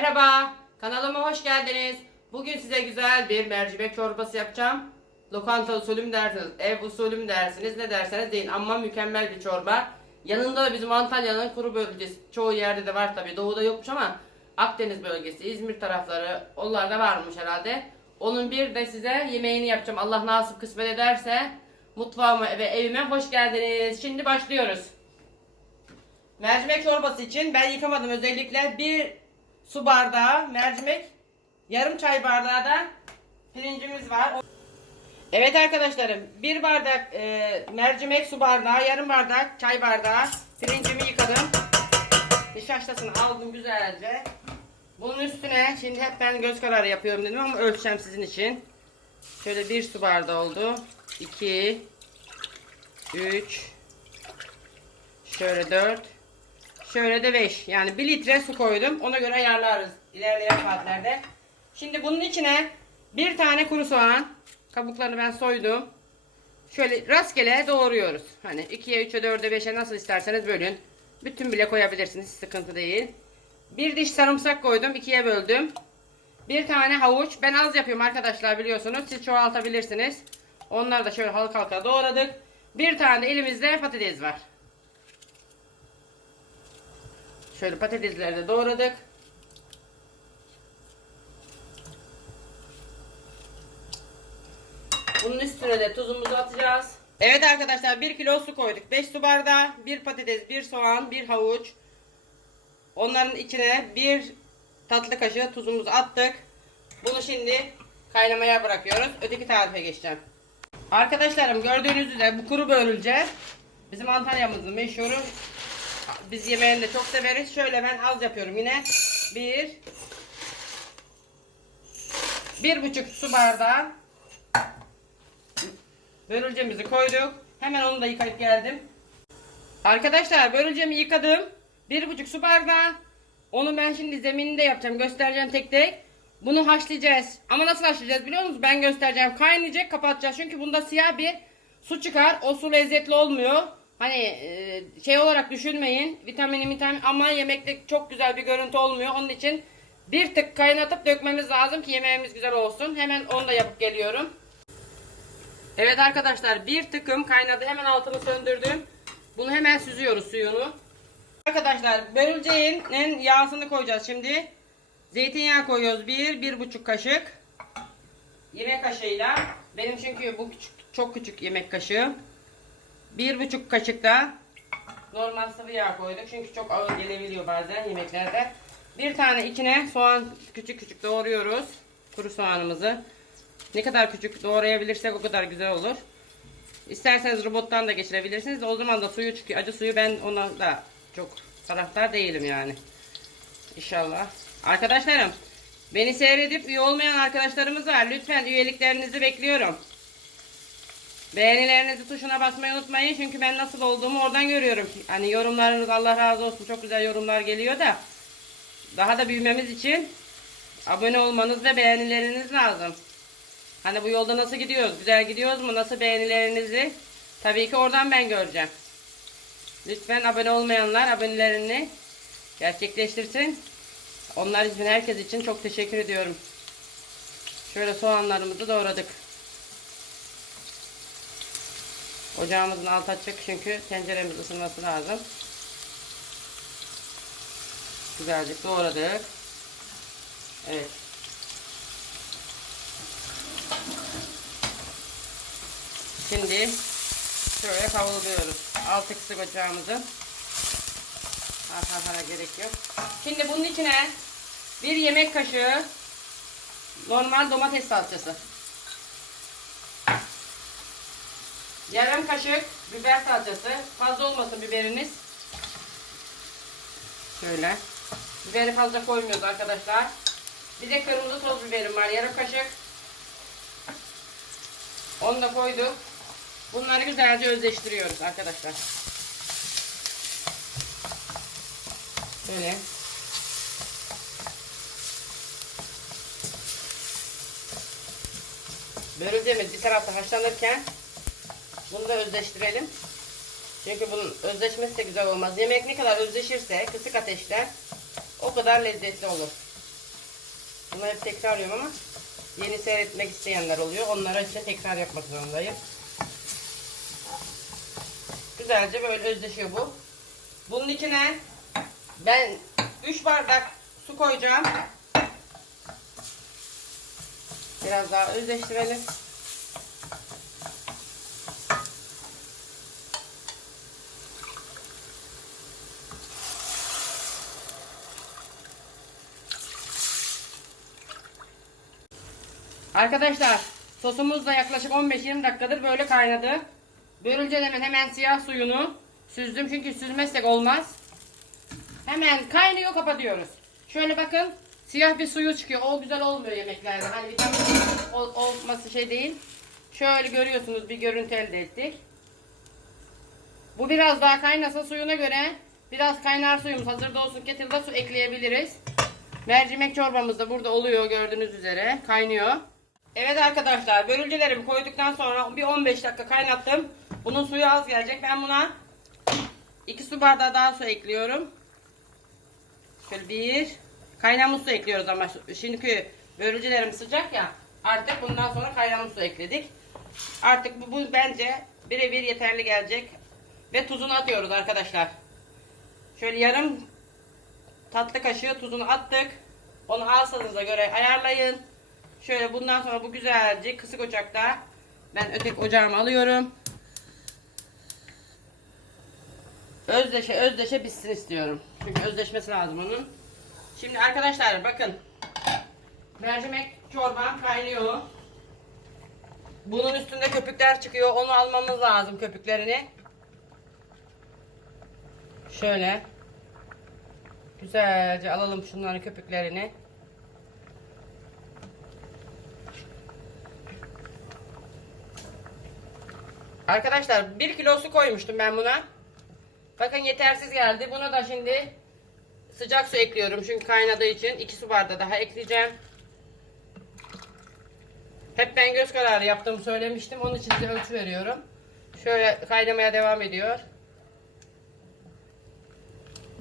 Merhaba, kanalıma hoş geldiniz. Bugün size güzel bir mercimek çorbası yapacağım. Lokanta usulü mü dersiniz, ev usulü mü dersiniz, ne derseniz deyin ama mükemmel bir çorba. Yanında da bizim Antalya'nın kuru bölgesi, çoğu yerde de var tabi, doğuda yokmuş ama Akdeniz bölgesi, İzmir tarafları, onlarda varmış herhalde. Onun bir de size yemeğini yapacağım. Allah nasip kısmet ederse mutfağıma ve evime hoş geldiniz. Şimdi başlıyoruz. Mercimek çorbası için ben yıkamadım özellikle bir su bardağı mercimek, yarım çay bardağı da pirincimiz var. Evet arkadaşlarım bir bardak e, mercimek su bardağı, yarım bardak çay bardağı pirincimi yıkadım. Nişastasını aldım güzelce. Bunun üstüne şimdi hep ben göz kararı yapıyorum dedim ama ölçeceğim sizin için. Şöyle bir su bardağı oldu. 2 3 Şöyle 4 Şöyle de 5. Yani 1 litre su koydum. Ona göre ayarlarız ilerleyen saatlerde. Şimdi bunun içine bir tane kuru soğan. Kabuklarını ben soydum. Şöyle rastgele doğruyoruz. Hani 2'ye 3'e 4'e 5'e nasıl isterseniz bölün. Bütün bile koyabilirsiniz. Sıkıntı değil. Bir diş sarımsak koydum. ikiye böldüm. Bir tane havuç. Ben az yapıyorum arkadaşlar biliyorsunuz. Siz çoğaltabilirsiniz. Onları da şöyle halka halka doğradık. Bir tane de elimizde patates var. Şöyle patatesleri de doğradık. Bunun üstüne de tuzumuzu atacağız. Evet arkadaşlar 1 kilo su koyduk. 5 su bardağı, 1 patates, 1 soğan, 1 havuç. Onların içine 1 tatlı kaşığı tuzumuzu attık. Bunu şimdi kaynamaya bırakıyoruz. Öteki tarife geçeceğim. Arkadaşlarım gördüğünüz üzere bu kuru börülce bizim Antalya'mızın meşhuru biz yemeğini de çok severiz. Şöyle ben az yapıyorum yine. Bir, bir buçuk su bardağı börülcemizi koyduk. Hemen onu da yıkayıp geldim. Arkadaşlar börülcemi yıkadım. Bir buçuk su bardağı. Onu ben şimdi zemininde yapacağım. Göstereceğim tek tek. Bunu haşlayacağız. Ama nasıl haşlayacağız biliyor musunuz? Ben göstereceğim. Kaynayacak kapatacağız. Çünkü bunda siyah bir su çıkar. O su lezzetli olmuyor. Hani e, şey olarak düşünmeyin. Vitamini vitamin ama yemekte çok güzel bir görüntü olmuyor. Onun için bir tık kaynatıp dökmemiz lazım ki yemeğimiz güzel olsun. Hemen onu da yapıp geliyorum. Evet arkadaşlar bir tıkım kaynadı. Hemen altını söndürdüm. Bunu hemen süzüyoruz suyunu. Arkadaşlar börülceğin yağsını koyacağız şimdi. Zeytinyağı koyuyoruz. Bir, bir buçuk kaşık. Yemek kaşığıyla. Benim çünkü bu küçük, çok küçük yemek kaşığı. Bir buçuk kaşık da normal sıvı yağ koyduk. Çünkü çok ağır gelebiliyor bazen yemeklerde. Bir tane içine soğan küçük küçük doğruyoruz. Kuru soğanımızı. Ne kadar küçük doğrayabilirsek o kadar güzel olur. İsterseniz robottan da geçirebilirsiniz. O zaman da suyu çıkıyor. Acı suyu ben ona da çok taraftar değilim yani. İnşallah. Arkadaşlarım beni seyredip üye olmayan arkadaşlarımız var. Lütfen üyeliklerinizi bekliyorum. Beğenilerinizi tuşuna basmayı unutmayın. Çünkü ben nasıl olduğumu oradan görüyorum. Hani yorumlarınız Allah razı olsun. Çok güzel yorumlar geliyor da. Daha da büyümemiz için abone olmanız ve beğenileriniz lazım. Hani bu yolda nasıl gidiyoruz? Güzel gidiyoruz mu? Nasıl beğenilerinizi? Tabii ki oradan ben göreceğim. Lütfen abone olmayanlar abonelerini gerçekleştirsin. Onlar için herkes için çok teşekkür ediyorum. Şöyle soğanlarımızı doğradık. Ocağımızın altı açık çünkü tenceremiz ısınması lazım. Güzelce doğradık. Evet. Şimdi şöyle kavruluyoruz. Altı kısık ocağımızı. Artmana gerek yok. Şimdi bunun içine bir yemek kaşığı normal domates salçası. Yarım kaşık biber salçası. Fazla olmasın biberiniz. Şöyle. Biberi fazla koymuyoruz arkadaşlar. Bir de kırmızı toz biberim var. Yarım kaşık. Onu da koyduk. Bunları güzelce özleştiriyoruz arkadaşlar. Böyle. Börülcemiz bir tarafta haşlanırken bunu da özleştirelim. Çünkü bunun özleşmesi de güzel olmaz. Yemek ne kadar özleşirse kısık ateşte o kadar lezzetli olur. Bunları hep tekrarlıyorum ama yeni seyretmek isteyenler oluyor. Onlara işte tekrar yapmak zorundayım. Güzelce böyle özleşiyor bu. Bunun içine ben 3 bardak su koyacağım. Biraz daha özleştirelim. Arkadaşlar sosumuz da yaklaşık 15-20 dakikadır böyle kaynadı. Börülcelemin hemen siyah suyunu süzdüm çünkü süzmezsek olmaz. Hemen kaynıyor kapatıyoruz. Şöyle bakın siyah bir suyu çıkıyor. O güzel olmuyor yemeklerde. Hani vitamin ol- olması şey değil. Şöyle görüyorsunuz bir görüntü elde ettik. Bu biraz daha kaynasa suyuna göre biraz kaynar suyumuz hazırda olsun kettle'da su ekleyebiliriz. Mercimek çorbamız da burada oluyor gördüğünüz üzere. Kaynıyor. Evet arkadaşlar börülcelerimi koyduktan sonra bir 15 dakika kaynattım. Bunun suyu az gelecek. Ben buna 2 su bardağı daha su ekliyorum. Şöyle bir kaynamış su ekliyoruz ama çünkü börülcelerim sıcak ya. Artık bundan sonra kaynamış su ekledik. Artık bu, bu bence birebir yeterli gelecek. Ve tuzunu atıyoruz arkadaşlar. Şöyle yarım tatlı kaşığı tuzunu attık. Onu alsanıza göre ayarlayın. Şöyle bundan sonra bu güzelce kısık ocakta ben öteki ocağımı alıyorum. Özdeşe özdeşe bitsin istiyorum. Çünkü özdeşmesi lazım onun. Şimdi arkadaşlar bakın. Mercimek çorbam kaynıyor. Bunun üstünde köpükler çıkıyor. Onu almamız lazım köpüklerini. Şöyle. Güzelce alalım şunların köpüklerini. Arkadaşlar 1 kilo su koymuştum ben buna. Bakın yetersiz geldi. Buna da şimdi sıcak su ekliyorum. Çünkü kaynadığı için 2 su bardağı daha ekleyeceğim. Hep ben göz kararı yaptığımı söylemiştim. Onun için size ölçü veriyorum. Şöyle kaynamaya devam ediyor.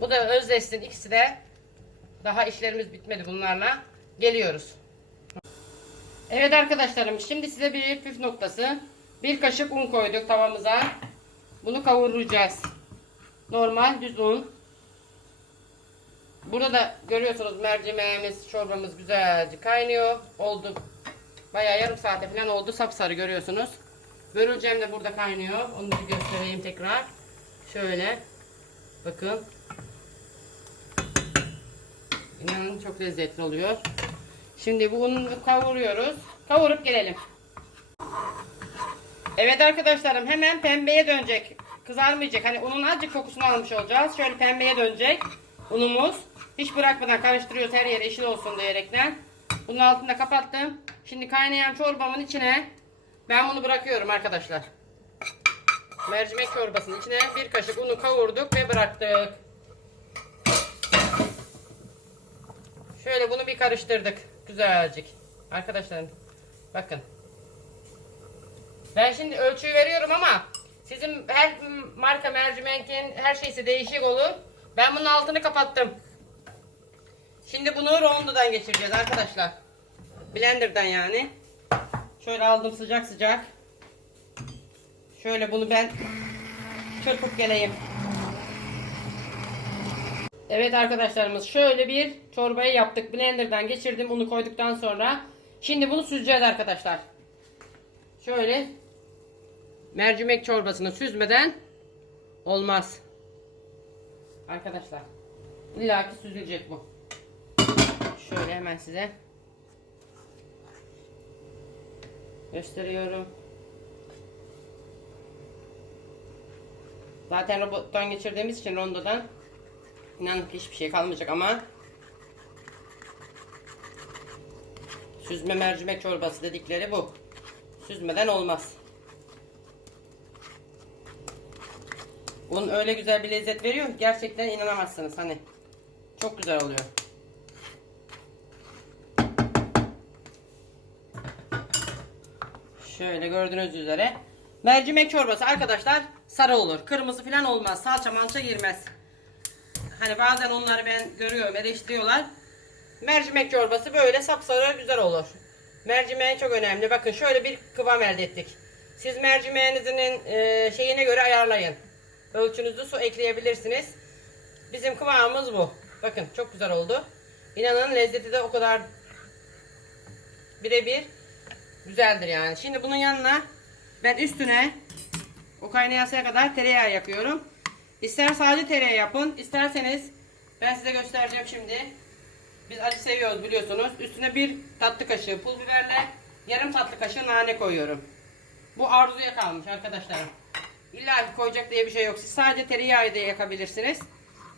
Bu da özleşsin ikisi de. Daha işlerimiz bitmedi bunlarla. Geliyoruz. Evet arkadaşlarım şimdi size bir püf noktası. Bir kaşık un koyduk tavamıza. Bunu kavuracağız. Normal düz un. Burada da görüyorsunuz mercimeğimiz, çorbamız güzelce kaynıyor. Oldu. Bayağı yarım saate falan oldu. Sapsarı görüyorsunuz. Börülcem de burada kaynıyor. Onu da göstereyim tekrar. Şöyle. Bakın. İnanın çok lezzetli oluyor. Şimdi bu unu kavuruyoruz. Kavurup gelelim. Evet arkadaşlarım hemen pembeye dönecek. Kızarmayacak. Hani unun azıcık kokusunu almış olacağız. Şöyle pembeye dönecek unumuz. Hiç bırakmadan karıştırıyoruz her yere yeşil olsun diyerekten. Bunun altını da kapattım. Şimdi kaynayan çorbamın içine ben bunu bırakıyorum arkadaşlar. Mercimek çorbasının içine bir kaşık unu kavurduk ve bıraktık. Şöyle bunu bir karıştırdık. Güzelcik. Arkadaşlar bakın. Ben şimdi ölçüyü veriyorum ama sizin her marka mercimekin her şeysi değişik olur. Ben bunun altını kapattım. Şimdi bunu rondodan geçireceğiz arkadaşlar. Blender'dan yani. Şöyle aldım sıcak sıcak. Şöyle bunu ben çırpıp geleyim. Evet arkadaşlarımız şöyle bir çorbayı yaptık. Blender'dan geçirdim unu koyduktan sonra. Şimdi bunu süzeceğiz arkadaşlar. Şöyle mercimek çorbasını süzmeden olmaz. Arkadaşlar illa ki süzülecek bu. Şöyle hemen size gösteriyorum. Zaten robottan geçirdiğimiz için rondodan İnanın ki hiçbir şey kalmayacak ama süzme mercimek çorbası dedikleri bu. Süzmeden olmaz. Un öyle güzel bir lezzet veriyor gerçekten inanamazsınız hani. Çok güzel oluyor. Şöyle gördüğünüz üzere. Mercimek çorbası arkadaşlar sarı olur. Kırmızı falan olmaz. Salça malça girmez. Hani bazen onları ben görüyorum eleştiriyorlar. Mercimek çorbası böyle sapsarı güzel olur. Mercimeği çok önemli. Bakın şöyle bir kıvam elde ettik. Siz mercimeğinizin e, şeyine göre ayarlayın. Ölçünüzü su ekleyebilirsiniz. Bizim kıvamımız bu. Bakın çok güzel oldu. İnanın lezzeti de o kadar birebir güzeldir yani. Şimdi bunun yanına ben üstüne o kaynayasıya kadar tereyağı yakıyorum. İster sadece tereyağı yapın, isterseniz ben size göstereceğim şimdi. Biz acı seviyoruz biliyorsunuz. Üstüne bir tatlı kaşığı pul biberle yarım tatlı kaşığı nane koyuyorum. Bu arzuya kalmış arkadaşlarım. İlla koyacak diye bir şey yok. Siz sadece tereyağı da yakabilirsiniz.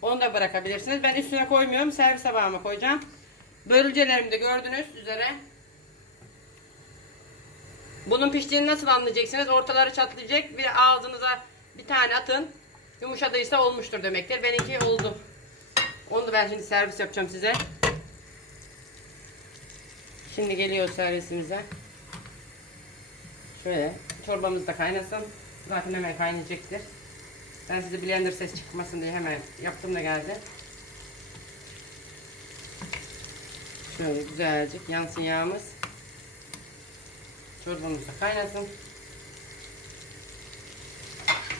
Onu da bırakabilirsiniz. Ben üstüne koymuyorum. Servis tabağıma koyacağım. Börülcelerimi de gördünüz üzere. Bunun piştiğini nasıl anlayacaksınız? Ortaları çatlayacak. Bir ağzınıza bir tane atın. Yumuşadıysa olmuştur demektir. Benimki oldu. Onu da ben şimdi servis yapacağım size. Şimdi geliyor servisimize. Şöyle çorbamız da kaynasın. Zaten hemen kaynayacaktır. Ben size blender ses çıkmasın diye hemen yaptım da geldi. Şöyle güzelcik yansın yağımız. Çorbamız da kaynasın.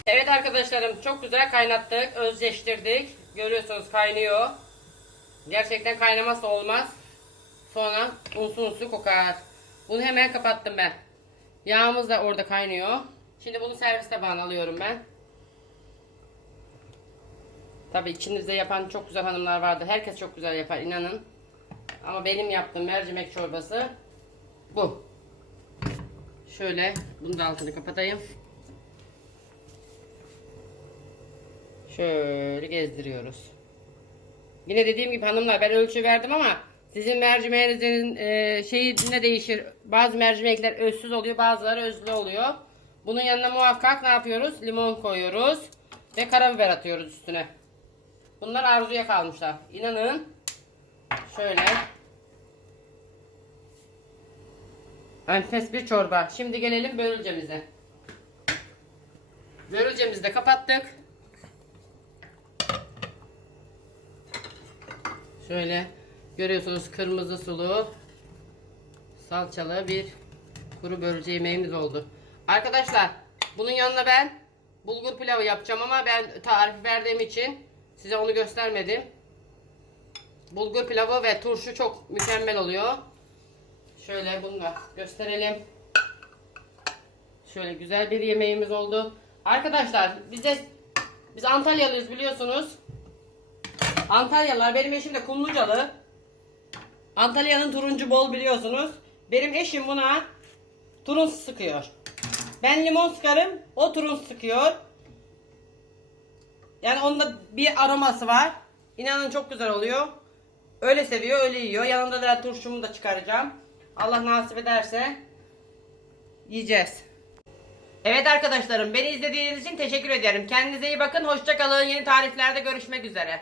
Evet arkadaşlarım çok güzel kaynattık, özleştirdik. Görüyorsunuz kaynıyor. Gerçekten kaynaması olmaz. Sonra unsu unsu kokar. Bunu hemen kapattım ben. Yağımız da orada kaynıyor. Şimdi bunu servis tabağına alıyorum ben. Tabii içinizde yapan çok güzel hanımlar vardır. Herkes çok güzel yapar inanın. Ama benim yaptığım mercimek çorbası bu. Şöyle bunu da altını kapatayım. Şöyle gezdiriyoruz. Yine dediğim gibi hanımlar ben ölçü verdim ama sizin mercimeğinizin e, şeyi ne değişir. Bazı mercimekler özsüz oluyor, bazıları özlü oluyor. Bunun yanına muhakkak ne yapıyoruz? Limon koyuyoruz ve karabiber atıyoruz üstüne. Bunlar arzuya kalmışlar. İnanın. Şöyle. Enfes bir çorba. Şimdi gelelim börülcemize. Börülcemizi de kapattık. Şöyle görüyorsunuz kırmızı sulu salçalı bir kuru börülce yemeğimiz oldu. Arkadaşlar bunun yanına ben bulgur pilavı yapacağım ama ben tarif verdiğim için size onu göstermedim. Bulgur pilavı ve turşu çok mükemmel oluyor. Şöyle bunu da gösterelim. Şöyle güzel bir yemeğimiz oldu. Arkadaşlar bize biz Antalyalıyız biliyorsunuz. Antalyalılar benim eşim de Kumlucalı. Antalya'nın turuncu bol biliyorsunuz. Benim eşim buna turun sıkıyor. Ben limon sıkarım, o turun sıkıyor. Yani onda bir aroması var. İnanın çok güzel oluyor. Öyle seviyor, öyle yiyor. Yanında da turşumu da çıkaracağım. Allah nasip ederse yiyeceğiz. Evet arkadaşlarım beni izlediğiniz için teşekkür ederim. Kendinize iyi bakın. Hoşça kalın. Yeni tariflerde görüşmek üzere.